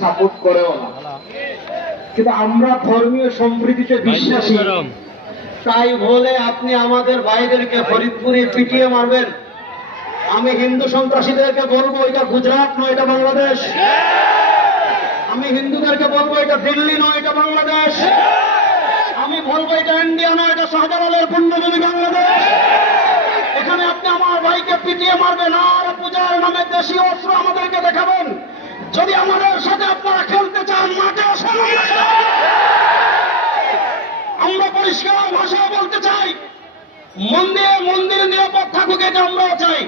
Support করেও না। কিন্তু আমরা ধর্মীয় সম্প্রীতিতে বিশ্বাসী। তাই বলে আপনি আমাদের ভাইদেরকে ফরিদপুরে পিটিয়ে মারবেন। আমি হিন্দু সন্ত্রাসীদেরকে বলব এটা গুজরাট নয় এটা বাংলাদেশ। আমি হিন্দুদেরকে বলব এটা দিল্লি নয় এটা বাংলাদেশ। আমি বলব এটা ইন্ডিয়া নয় এটা শাহজালালের পুণ্যভূমি বাংলাদেশ। এখানে আপনি আমার ভাইকে পিটিয়ে মারবেন আর পূজার নামে দেশীয় অস্ত্র আমাদেরকে মন্দিরে মন্দির নিরাপদ থাকুক এটা আমরাও চাই।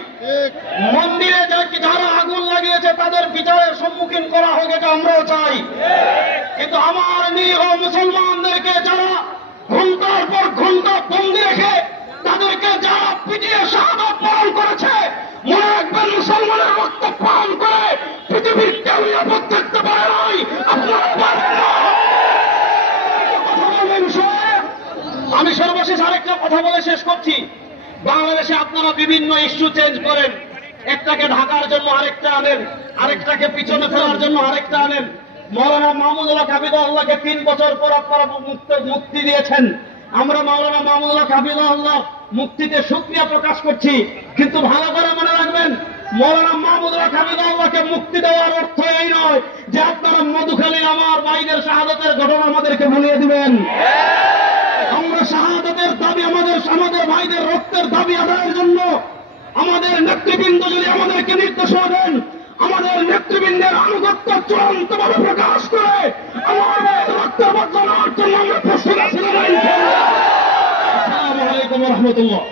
মন্দিরে যারা আগুন লাগিয়েছে তাদের বিচারের সম্মুখীন করা হোক এটা আমরাও চাই। কিন্তু আমার নিরীহ মুসলমানদেরকে যারা ঘণ্টার পর ঘণ্টা বন্দি রেখে তাদেরকে যারা পিটিয়ে আমি সর্বশেষ আরেকটা কথা বলে শেষ করছি। বাংলাদেশে আপনারা বিভিন্ন ইস্যু চেঞ্জ করেন। একটাকে ঢাকার জন্য আরেকটা আনেন, আরেকটাকে পিছনে ফেলার জন্য আরেকটা আনেন। মৌলানা মাহমুদুল্লাহ কাবিদুল্লাহকে তিন বছর পর আপনারা মুক্ত দিয়েছেন। আমরা মাওলানা মাহমুদুল্লাহ কাবিদুল্লাহ মুক্তিতে সুক্রিয়া প্রকাশ করছি। কিন্তু ভালো করে মনে রাখবেন, মৌলানা মাহমুদুল্লাহ কাবিদুল্লাহকে মুক্তি দেওয়ার অর্থ এই নয় যে আপনারা মধুখালী আমার ভাইদের শাহাদতের ঘটনা আমাদেরকে ভুলিয়ে দিবেন। দাবি আমাদের ভাইদের রক্তের দাবি আদায়ের জন্য আমাদের নেতৃবৃন্দ যদি আমাদেরকে নির্দেশনা দেন, আমাদের নেতৃবৃন্দের আনুগত্য চূড়ান্ত ভাবে প্রকাশ করে আমাদের রক্তের বদলানোর জন্য আমরা প্রস্তুত আছি। রহমতুল্লাহ।